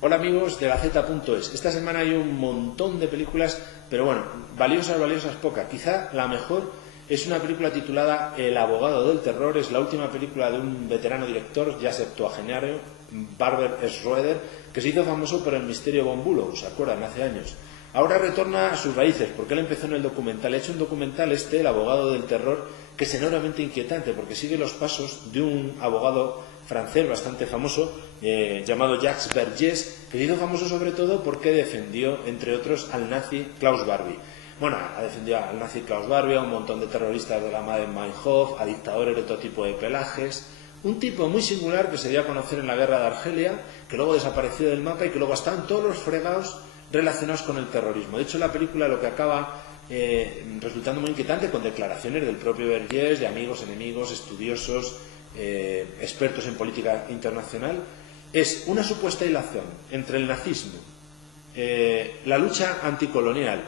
Hola amigos de Gaceta.es. Esta semana hay un montón de películas, pero bueno, valiosas pocas. Quizá la mejor es una película titulada El abogado del terror. Es la última película de un veterano director, ya septuagenario, Barbet Schroeder, que se hizo famoso por El misterio Von Bülow, ¿se acuerdan? Hace años. Ahora retorna a sus raíces, porque él empezó en el documental. Ha hecho un documental El abogado del terror, que es enormemente inquietante, porque sigue los pasos de un abogado francés bastante famoso, llamado Jacques Vergès, que se hizo famoso sobre todo porque defendió, entre otros, al nazi Klaus Barbie. Bueno, ha defendido al nazi Klaus Barbie, a un montón de terroristas de la Madden-Meinhof, a dictadores de todo tipo de pelajes. Un tipo muy singular que se dio a conocer en la guerra de Argelia, que luego desapareció del mapa y que luego estaban todos los fregados relacionados con el terrorismo. De hecho, la película lo que acaba resultando muy inquietante, con declaraciones del propio Vergès, de amigos, enemigos, estudiosos, expertos en política internacional, es una supuesta hilación entre el nazismo, la lucha anticolonial,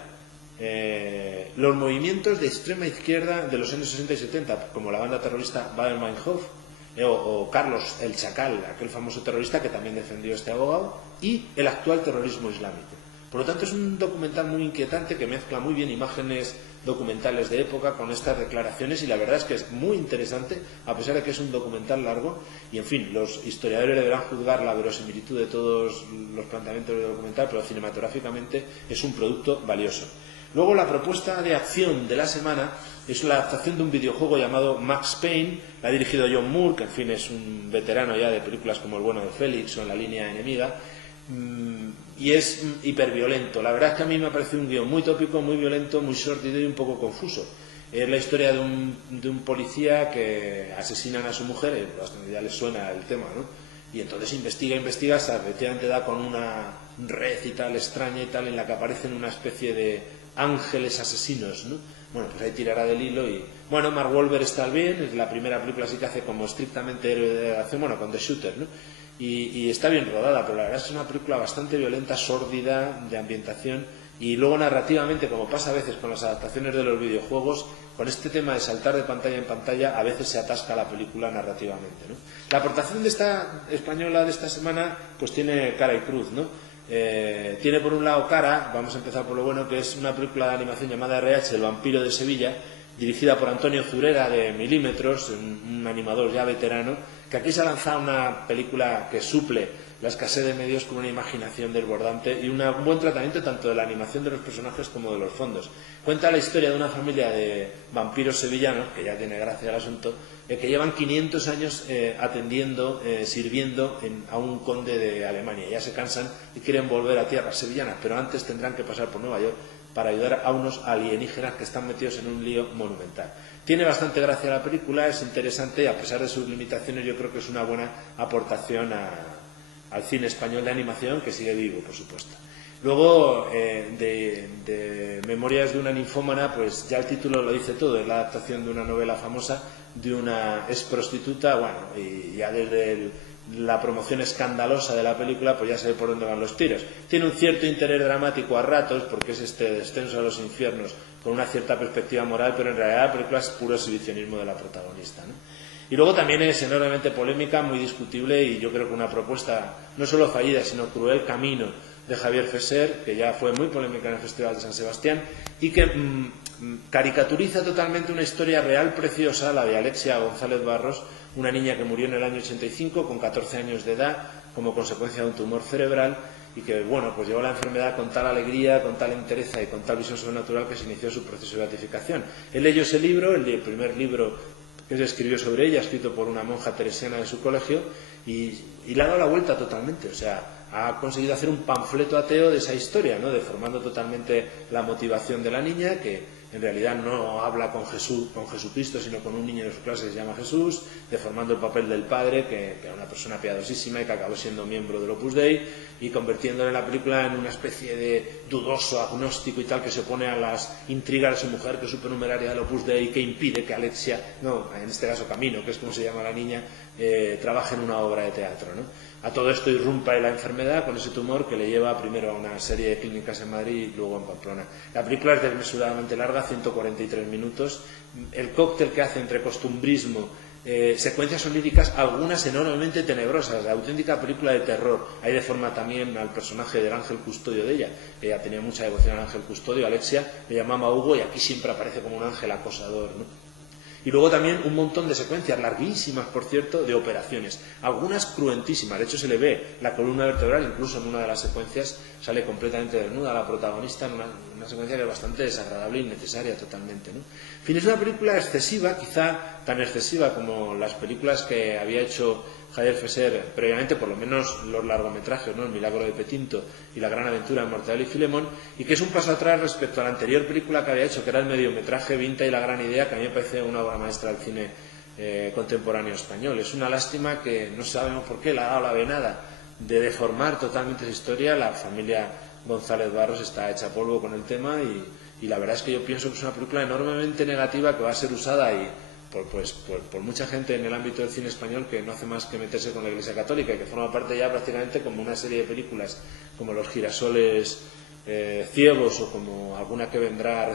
los movimientos de extrema izquierda de los años 60 y 70, como la banda terrorista Baden-Meinhof, o Carlos el Chacal, aquel famoso terrorista que también defendió este abogado, y el actual terrorismo islámico. Por lo tanto, es un documental muy inquietante que mezcla muy bien imágenes documentales de época con estas declaraciones, y la verdad es que es muy interesante, a pesar de que es un documental largo. Y en fin, los historiadores deberán juzgar la verosimilitud de todos los planteamientos del documental, pero cinematográficamente es un producto valioso. Luego, la propuesta de acción de la semana es la adaptación de un videojuego llamado Max Payne. La ha dirigido John Moore, que en fin es un veterano ya de películas como El bueno de Félix o En la línea enemiga, y es hiperviolento. La verdad es que a mí me ha parecido un guión muy tópico, muy violento, muy sórdido y un poco confuso. Es la historia de un policía que asesinan a su mujer, ya les suena el tema, ¿no? Y entonces investiga, efectivamente da con una red y tal, extraña y tal, en la que aparecen una especie de ángeles asesinos, ¿no? Bueno, pues ahí tirará del hilo. Y bueno, Mark Wahlberg está bien, es la primera película así que hace como estrictamente héroe de acción, bueno, con The Shooter, ¿no? Y está bien rodada, pero la verdad es que es una película bastante violenta, sórdida, de ambientación, y luego narrativamente, como pasa a veces con las adaptaciones de los videojuegos, con este tema de saltar de pantalla en pantalla, a veces se atasca la película narrativamente, ¿no? La aportación de esta española de esta semana pues tiene cara y cruz, ¿no? Tiene por un lado cara, vamos a empezar por lo bueno, que es una película de animación llamada RH, El vampiro de Sevilla, dirigida por Antonio Zurera de Milímetros, un animador ya veterano, que aquí se ha lanzado una película que suple la escasez de medios con una imaginación desbordante y un buen tratamiento tanto de la animación de los personajes como de los fondos. Cuenta la historia de una familia de vampiros sevillanos, que ya tiene gracia el asunto, que llevan 500 años atendiendo, sirviendo a un conde de Alemania. Ya se cansan y quieren volver a tierras sevillanas, pero antes tendrán que pasar por Nueva York para ayudar a unos alienígenas que están metidos en un lío monumental. Tiene bastante gracia la película, es interesante, y a pesar de sus limitaciones yo creo que es una buena aportación al cine español de animación, que sigue vivo, por supuesto. Luego, de Memorias de una ninfómana, pues ya el título lo dice todo, es la adaptación de una novela famosa de una ex prostituta, bueno, y ya desde la promoción escandalosa de la película, pues ya se ve por dónde van los tiros. Tiene un cierto interés dramático a ratos, porque es este descenso a los infiernos con una cierta perspectiva moral, pero en realidad la película es puro exhibicionismo de la protagonista, ¿no? Y luego también es enormemente polémica, muy discutible, y yo creo que una propuesta no solo fallida, sino cruel, Camino, de Javier Fesser, que ya fue muy polémica en el Festival de San Sebastián, y que caricaturiza totalmente una historia real preciosa, la de Alexia González Barros, una niña que murió en el año 85 con 14 años de edad como consecuencia de un tumor cerebral, y que bueno, pues llevó la enfermedad con tal alegría, con tal entereza y con tal visión sobrenatural que se inició su proceso de beatificación. Él leyó ese libro, el primer libro que se escribió sobre ella, escrito por una monja teresiana de su colegio, y le ha dado la vuelta totalmente. O sea, ha conseguido hacer un panfleto ateo de esa historia, ¿no? Deformando totalmente la motivación de la niña, que en realidad no habla con Jesucristo, sino con un niño de su clase que se llama Jesús, deformando el papel del padre, que era una persona piadosísima y que acabó siendo miembro del Opus Dei, y convirtiéndole la película en una especie de dudoso, agnóstico y tal, que se opone a las intrigas de su mujer, que es supernumeraria del Opus Dei, que impide que Alexia, no, en este caso Camino, que es como se llama la niña, trabaje en una obra de teatro, ¿no? A todo esto irrumpe la enfermedad con ese tumor que le lleva primero a una serie de clínicas en Madrid y luego en Pamplona. La película es desmesuradamente larga, 143 minutos. El cóctel que hace entre costumbrismo secuencias oníricas, algunas enormemente tenebrosas, de auténtica película de terror. Ahí deforma también al personaje del ángel custodio de ella. Ella tenía mucha devoción al ángel custodio, Alexia, le llamaba Hugo y aquí siempre aparece como un ángel acosador, ¿no? Y luego también un montón de secuencias, larguísimas, por cierto, de operaciones. Algunas cruentísimas. De hecho, se le ve la columna vertebral, incluso en una de las secuencias sale completamente desnuda la protagonista, en una secuencia que es bastante desagradable e innecesaria totalmente, ¿no? En fin, es una película excesiva, quizá tan excesiva como las películas que había hecho Javier Fesser previamente, por lo menos los largometrajes, ¿no? El milagro de Petinto y La gran aventura de Mortadelo y Filemón, y que es un paso atrás respecto a la anterior película que había hecho, que era el mediometraje Vinta y la gran idea, que a mí me parece una obra maestra del cine contemporáneo español. Es una lástima que no sabemos por qué le ha dado la venada de deformar totalmente esa historia. La familia González Barros está hecha polvo con el tema y la verdad es que yo pienso que es una película enormemente negativa que va a ser usada por mucha gente en el ámbito del cine español que no hace más que meterse con la Iglesia Católica y que forma parte ya prácticamente como una serie de películas como Los girasoles ciegos o como alguna que vendrá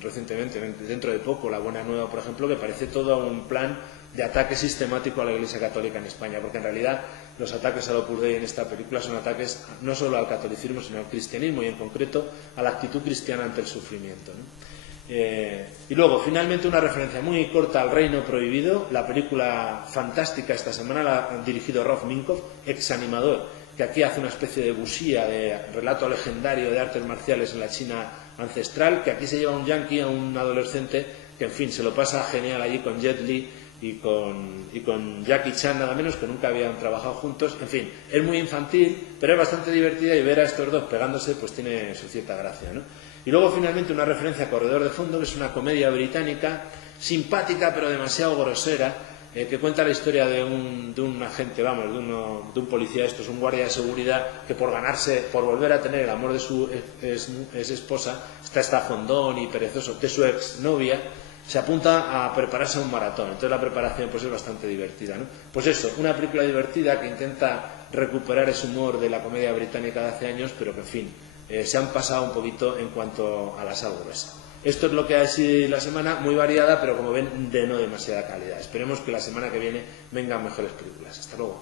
recientemente, dentro de poco, La buena nueva, por ejemplo, que parece todo un plan de ataque sistemático a la Iglesia Católica en España, porque en realidad los ataques al Opus Dei en esta película son ataques no solo al catolicismo, sino al cristianismo y en concreto a la actitud cristiana ante el sufrimiento, ¿no? Y luego, finalmente, una referencia muy corta al Reino Prohibido, la película fantástica esta semana, la ha dirigido Rolf Minkoff, ex animador, que aquí hace una especie de busía, de relato legendario de artes marciales en la China ancestral, que aquí se lleva un yanqui a un adolescente que, en fin, se lo pasa genial allí con Jet Li y con Jackie Chan, nada menos, que nunca habían trabajado juntos. En fin, es muy infantil, pero es bastante divertida y ver a estos dos pegándose pues tiene su cierta gracia, ¿no? Y luego finalmente una referencia a Corredor de Fondo, que es una comedia británica simpática pero demasiado grosera, que cuenta la historia de un agente, vamos, de un policía, esto es un guardia de seguridad que por volver a tener el amor de su ex esposa, está estafondón y perezoso, de su exnovia, se apunta a prepararse a un maratón. Entonces la preparación pues es bastante divertida, ¿no? Pues eso, una película divertida que intenta recuperar ese humor de la comedia británica de hace años, pero que en fin, se han pasado un poquito en cuanto a la sal gruesa. Esto es lo que ha sido la semana, muy variada, pero como ven, de no demasiada calidad. Esperemos que la semana que viene vengan mejores películas. Hasta luego.